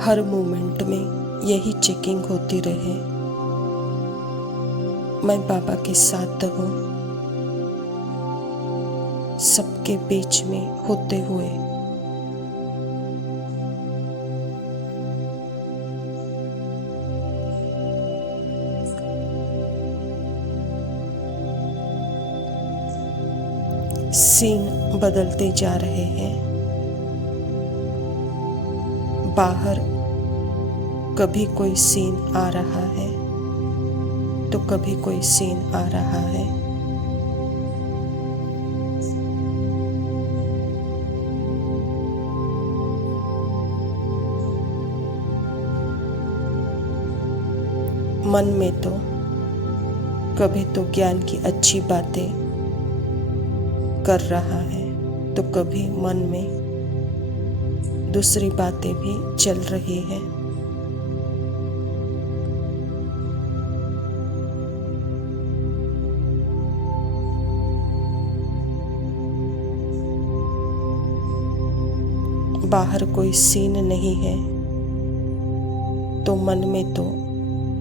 हर moment में यही checking होती रहे। मैं बाबा के साथ हूँ, सबके बीच में होते हुए। सीन बदलते जा रहे हैं। बाहर कभी कोई सीन आ रहा है तो कभी कोई सीन आ रहा है। मन में तो कभी तो ज्ञान की अच्छी बातें कर रहा है तो कभी मन में दूसरी बातें भी चल रही है। बाहर कोई सीन नहीं है तो मन में तो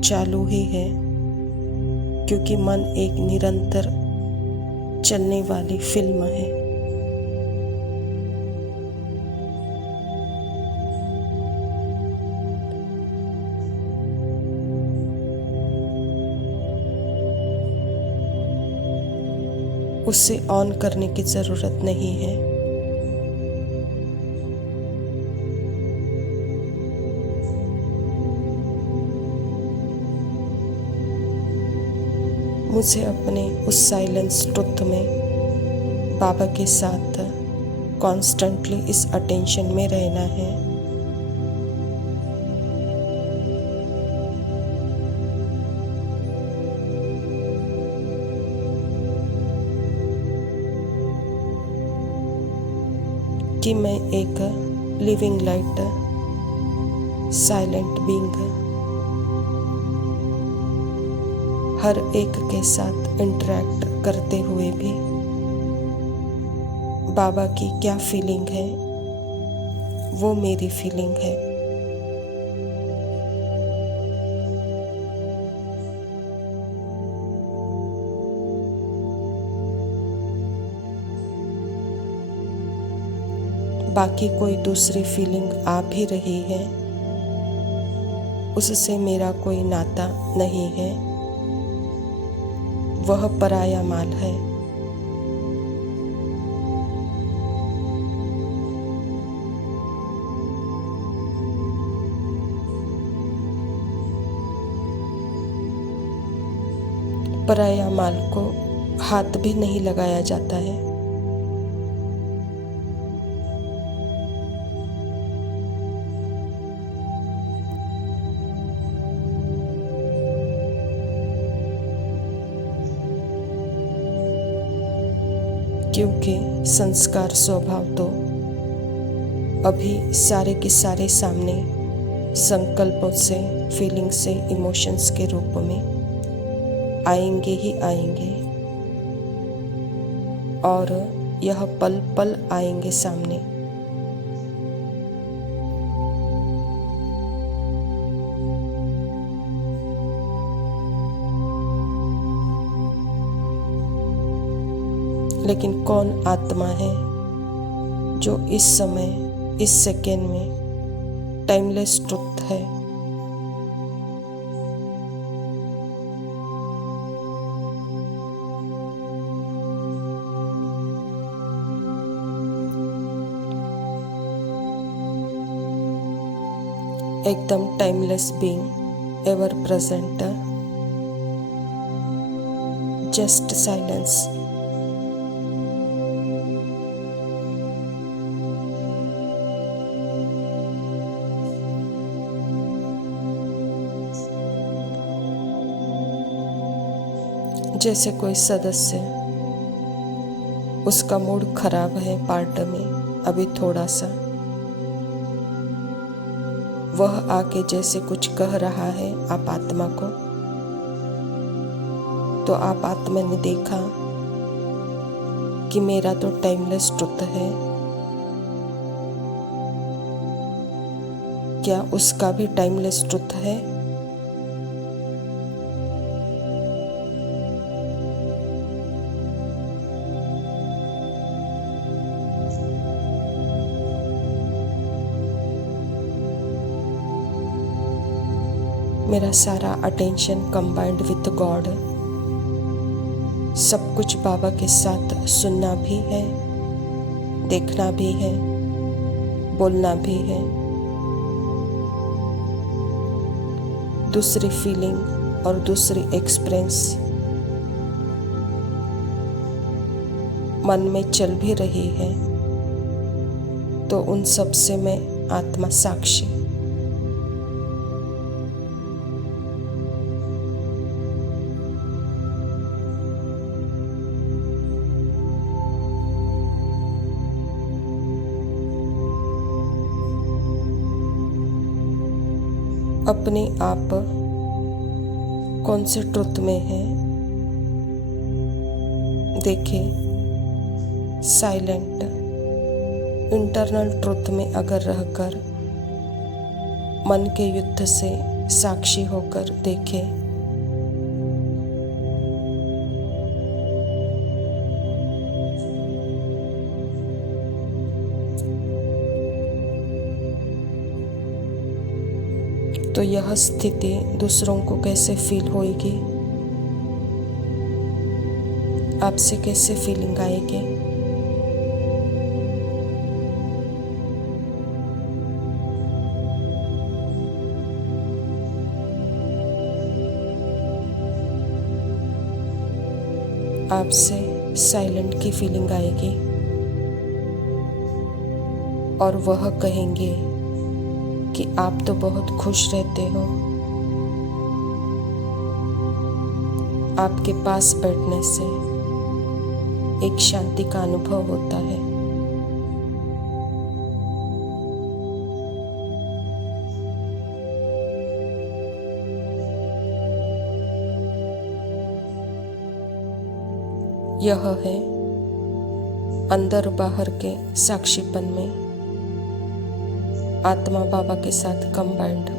चालू ही है, क्योंकि मन एक निरंतर चलने वाली फिल्म है। उसे ऑन करने की जरूरत नहीं है। मुझे अपने उस साइलेंस ट्रुथ में बाबा के साथ कॉन्स्टेंटली इस अटेंशन में रहना है। कि मैं एक लिविंग लाइट साइलेंट बीइंग हर एक के साथ इंटरेक्ट करते हुए भी बाबा की क्या फीलिंग है वो मेरी फीलिंग है। बाकी कोई दूसरी फीलिंग आ भी रही है, उससे मेरा कोई नाता नहीं है, वह पराया माल है। पराया माल को हाथ भी नहीं लगाया जाता है। क्योंकि संस्कार स्वभाव तो अभी सारे के सारे सामने संकल्पों से, फीलिंग से, इमोशंस के रूप में आएंगे ही आएंगे, और यह पल पल आएंगे सामने। लेकिन कौन आत्मा है जो इस समय, इस सेकेंड में टाइमलेस ट्रुथ है? एकदम timeless being, ever present, just silence. जैसे कोई सदस्य, उसका मूड खराब है पार्ट में अभी थोड़ा सा, वह आके जैसे कुछ कह रहा है आप आत्मा को, तो आप आत्मा ने देखा कि मेरा तो टाइमलेस ट्रुथ है क्या उसका भी टाइमलेस ट्रुथ है? मेरा सारा अटेंशन कंबाइंड विद गॉड। सब कुछ बाबा के साथ सुनना भी है, देखना भी है, बोलना भी है। दूसरी फीलिंग और दूसरी एक्सपीरियंस मन में चल भी रही है, तो उन सब से मैं आत्मा साक्षी। अपने आप कौन से ट्रुथ में है देखे। साइलेंट इंटरनल ट्रुथ में अगर रहकर मन के युद्ध से साक्षी होकर देखे, तो यह स्थिति दूसरों को कैसे फील होगी, आपसे कैसे फीलिंग आएगी। आपसे साइलेंट की फीलिंग आएगी और वह कहेंगे कि आप तो बहुत खुश रहते हो, आपके पास बैठने से एक शांति का अनुभव होता है। यह है अंदर बाहर के साक्षीपन में आत्मा बाबा के साथ कंबाइंड।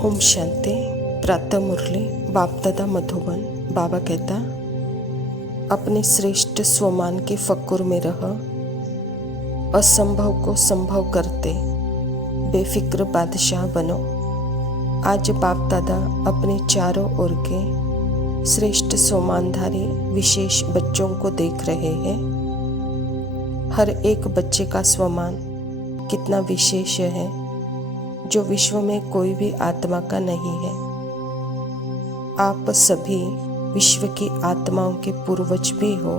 ओम शांति। प्रातः मुरली बाप दादा मधुबन। बाबा कहता, अपने श्रेष्ठ स्वमान के फक्र में रह, असंभव को संभव करते बेफिक्र बादशाह बनो। आज बाप दादा अपने चारों ओर के श्रेष्ठ स्वमानधारी विशेष बच्चों को देख रहे हैं। हर एक बच्चे का स्वमान कितना विशेष है, जो विश्व में कोई भी आत्मा का नहीं है। आप सभी विश्व की आत्माओं के पूर्वज भी हो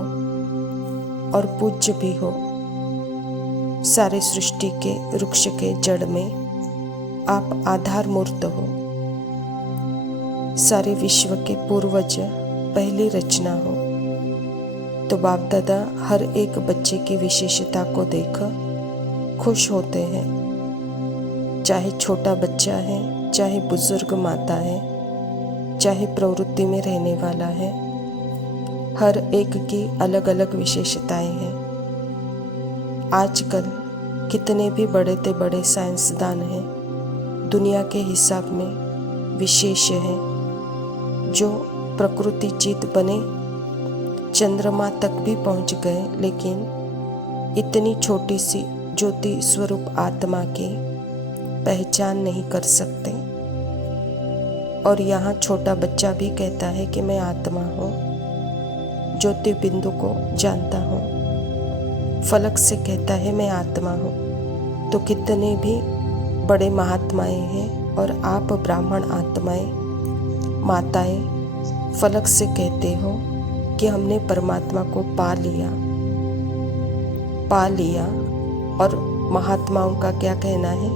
और पूज्य भी हो। सारे सृष्टि के वृक्ष के जड़ में आप आधार मूर्त हो। सारे विश्व के पूर्वज पहली रचना हो। तो बाप दादा हर एक बच्चे की विशेषता को देख खुश होते हैं। चाहे छोटा बच्चा है, चाहे बुजुर्ग माता है, चाहे प्रवृत्ति में रहने वाला है, हर एक की अलग अलग विशेषताएं हैं। आजकल कितने भी बड़े से बड़े साइंसदान हैं, दुनिया के हिसाब में विशेष हैं, जो प्रकृति चित बने चंद्रमा तक भी पहुंच गए, लेकिन इतनी छोटी सी ज्योति स्वरूप आत्मा की पहचान नहीं कर सकते। और यहाँ छोटा बच्चा भी कहता है कि मैं आत्मा हूँ, ज्योति बिंदु को जानता हूँ। फलक से कहता है मैं आत्मा हूँ। तो कितने भी बड़े महात्माएं हैं और आप ब्राह्मण आत्माएं, माताएं फलक से कहते हो कि हमने परमात्मा को पा लिया। और महात्माओं का क्या कहना है?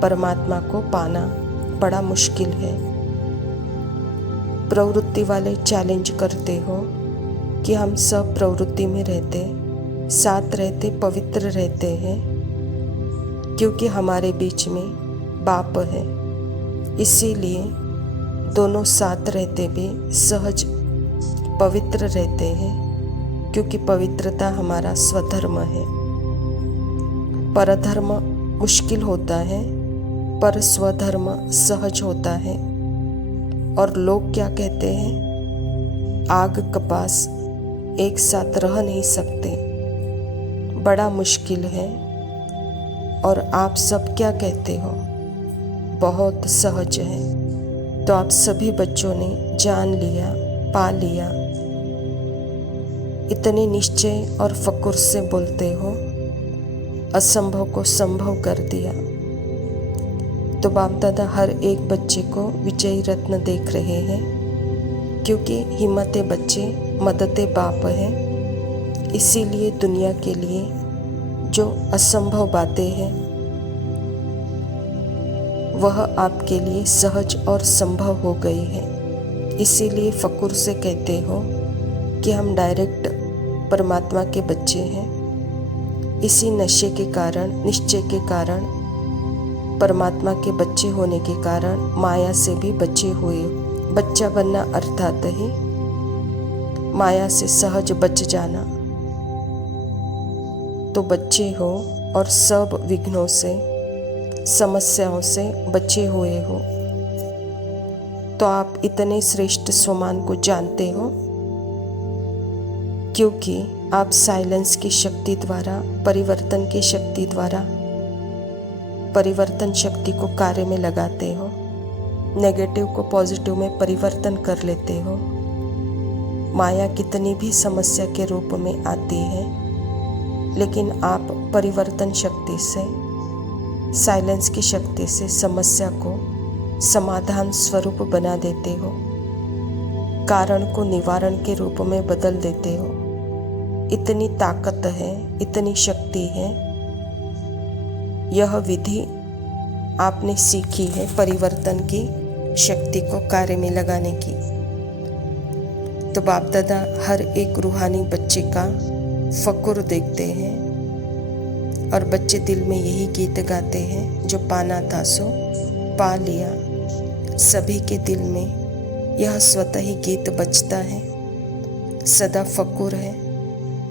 परमात्मा को पाना बड़ा मुश्किल है। प्रवृत्ति वाले चैलेंज करते हो कि हम सब प्रवृत्ति में रहते, साथ रहते, पवित्र रहते हैं, क्योंकि हमारे बीच में बाप है। इसीलिए दोनों साथ रहते भी सहज पवित्र रहते हैं, क्योंकि पवित्रता हमारा स्वधर्म है। परधर्म मुश्किल होता है, पर स्वधर्म सहज होता है। और लोग क्या कहते हैं? आग कपास एक साथ रह नहीं सकते, बड़ा मुश्किल है। और आप सब क्या कहते हो? बहुत सहज है। तो आप सभी बच्चों ने जान लिया, पा लिया, इतने निश्चय और फकुर से बोलते हो, असंभव को संभव कर दिया। तो बाप दादा हर एक बच्चे को विजयी रत्न देख रहे हैं, क्योंकि हिम्मते बच्चे मददे बाप है। इसीलिए दुनिया के लिए जो असंभव बातें हैं वह आपके लिए सहज और संभव हो गई है। इसीलिए फकुर से कहते हो कि हम डायरेक्ट परमात्मा के बच्चे हैं। इसी नशे के कारण, निश्चय के कारण, परमात्मा के बच्चे होने के कारण माया से भी बचे हुए। बच्चा बनना अर्थात ही माया से सहज बच जाना। तो बच्चे हो और सब विघ्नों से, समस्याओं से बचे हुए हो। तो आप इतने श्रेष्ठ स्वमान को जानते हो, क्योंकि आप साइलेंस की शक्ति द्वारा, परिवर्तन की शक्ति द्वारा परिवर्तन शक्ति को कार्य में लगाते हो। नेगेटिव को पॉजिटिव में परिवर्तन कर लेते हो। माया कितनी भी समस्या के रूप में आती है, लेकिन आप परिवर्तन शक्ति से, साइलेंस की शक्ति से समस्या को समाधान स्वरूप बना देते हो, कारण को निवारण के रूप में बदल देते हो। इतनी ताकत है, इतनी शक्ति है। यह विधि आपने सीखी है परिवर्तन की शक्ति को कार्य में लगाने की। तो बाप दादा हर एक रूहानी बच्चे का फकुर देखते हैं, और बच्चे दिल में यही गीत गाते हैं, जो पाना था सो पा लिया। सभी के दिल में यह स्वतः ही गीत बजता है। सदा फकुर है,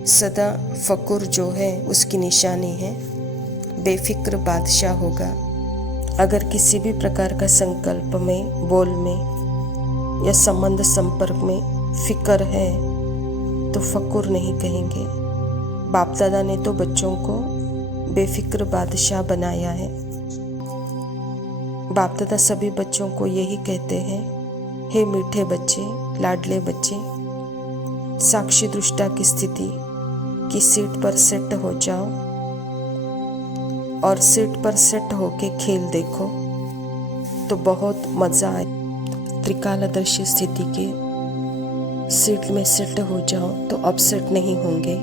सदा फकुर जो है उसकी निशानी है। बेफिक्र बादशाह होगा। अगर किसी भी प्रकार का संकल्प में, बोल में या संबंध संपर्क में फिक्र है तो फकुर नहीं कहेंगे। बाप दादा ने तो बच्चों को बेफिक्र बादशाह बनाया है। बाप दादा सभी बच्चों को यही कहते हैं, हे मीठे बच्चे, लाडले बच्चे, साक्षी दृष्टा की स्थिति की सीट पर सेट हो जाओ और सीट पर सेट होके खेल देखो तो बहुत मज़ा आए। त्रिकालदर्शी स्थिति के सीट में सेट हो जाओ तो अपसेट नहीं होंगे,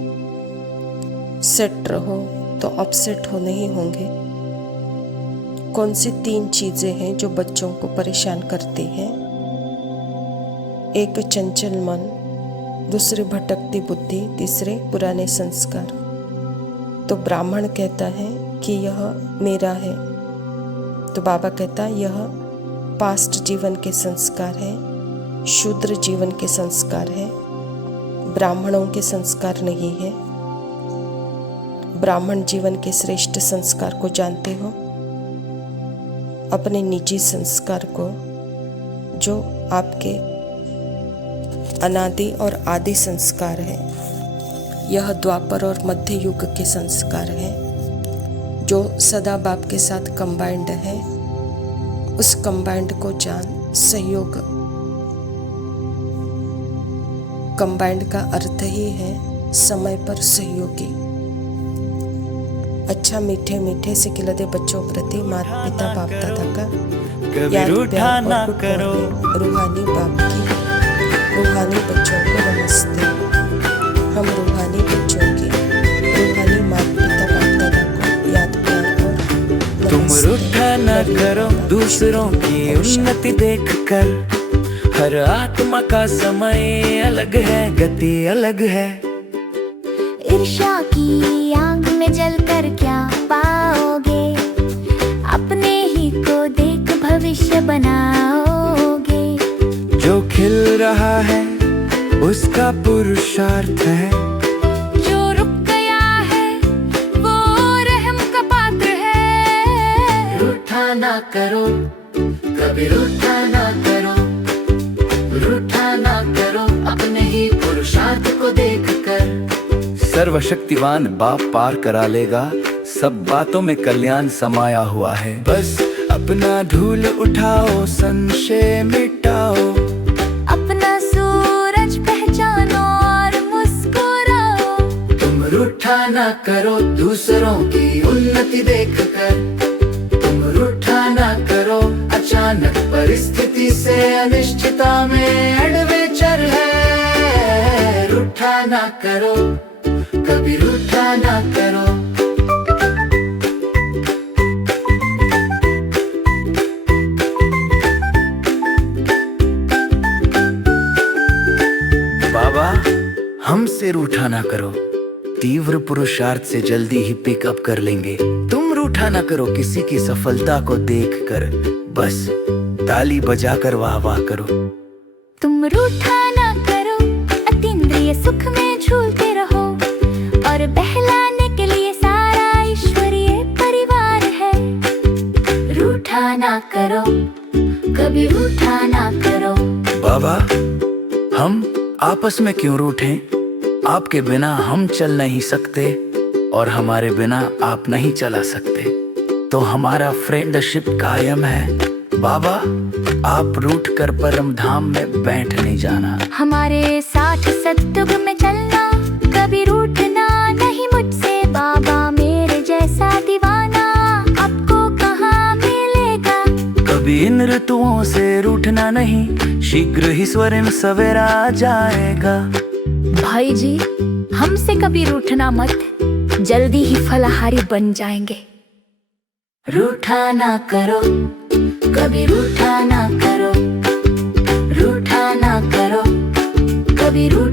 सेट रहो तो अपसेट हो नहीं होंगे। कौन सी 3 चीज़ें हैं जो बच्चों को परेशान करती हैं? एक चंचल मन, दूसरे भटकती बुद्धि, तीसरे पुराने संस्कार। तो ब्राह्मण कहता है कि यह मेरा है, तो बाबा कहता है यह पास्ट जीवन के संस्कार है, शूद्र जीवन के संस्कार है, ब्राह्मणों के संस्कार नहीं है। ब्राह्मण जीवन के श्रेष्ठ संस्कार को जानते हो, अपने निजी संस्कार को, जो आपके अनादि और आदि संस्कार है। यह द्वापर और मध्य युग के संस्कार है, जो सदा बाप के साथ कंबाइंड है। उस कंबाइंड को जान, सहयोग। कंबाइंड का अर्थ ही है समय पर सहयोगी। अच्छा मीठे मीठे से खिलते बच्चों प्रति माता पिता बाप दादा का कभी याद रूठा प्यार ना और गुड करो। मॉर्निंग रूहानी बाप की रूहानी बच्चों को नमस्ते। हम रूहानी बच्चों के रूहानी माता पिता बाप दादा को याद प्यार और तुम नमस्ते। रूठा ना नवीन करो बाबा दूसरों की और शांति। उन्नति देख कर, हर आत्मा का समय अलग है, गति अलग है। ईर्ष्या की आग में जलकर क्या पाओगे, अपने ही को देख भविष्य बनाओगे। जो खिल रहा है उसका पुरुषार्थ है, जो रुक गया है वो रहम का पात्र है। रूठा ना करो, कभी रूठा ना करो, रूठा ना करो अपने ही पुरुषार्थ को देखकर। सर्वशक्तिवान बाप पार करा लेगा, सब बातों में कल्याण समाया हुआ है। बस अपना धूल उठाओ, संशय मिटाओ, अपना सूरज पहचानो और मुस्कुराओ। तुम रूठा ना करो दूसरों की उन्नति देखकर, तुम रूठा ना करो अचानक परिस्थिति से अनिश्चितता में एडवेंचर है। रूठा ना करो, कभी रूठा ना करो। बाबा हमसे रूठा ना करो, तीव्र पुरुषार्थ से जल्दी ही पिकअप कर लेंगे। तुम रूठा ना करो किसी की सफलता को देखकर, बस ताली बजाकर वाह वाह करो। तुम रूठा ना करो, अतीन्द्रिय सुख में झूलते रहो, और बहलाने के लिए सारा ईश्वरीय परिवार है। रूठा ना करो, कभी रूठा ना करो। बाबा हम आपस में क्यों रूठें, आपके बिना हम चल नहीं सकते और हमारे बिना आप नहीं चला सकते, तो हमारा फ्रेंडशिप कायम है। बाबा आप रूठ कर परम धाम में बैठ नहीं जाना। हमारे साथ सत्युग में चलना, कभी रूठना नहीं मुझसे। बाबा मेरे जैसा दीवाना आपको कहाँ मिलेगा। कभी इन ऋतुओं से रूठना नहीं, शीघ्र ही स्वर्ण सवेरा आ जाएगा। भाई जी हमसे कभी रूठना मत, जल्दी ही फलाहारी बन जाएंगे। रूठा ना करो, कभी रूठा ना करो, रूठा ना करो, कभी रूठा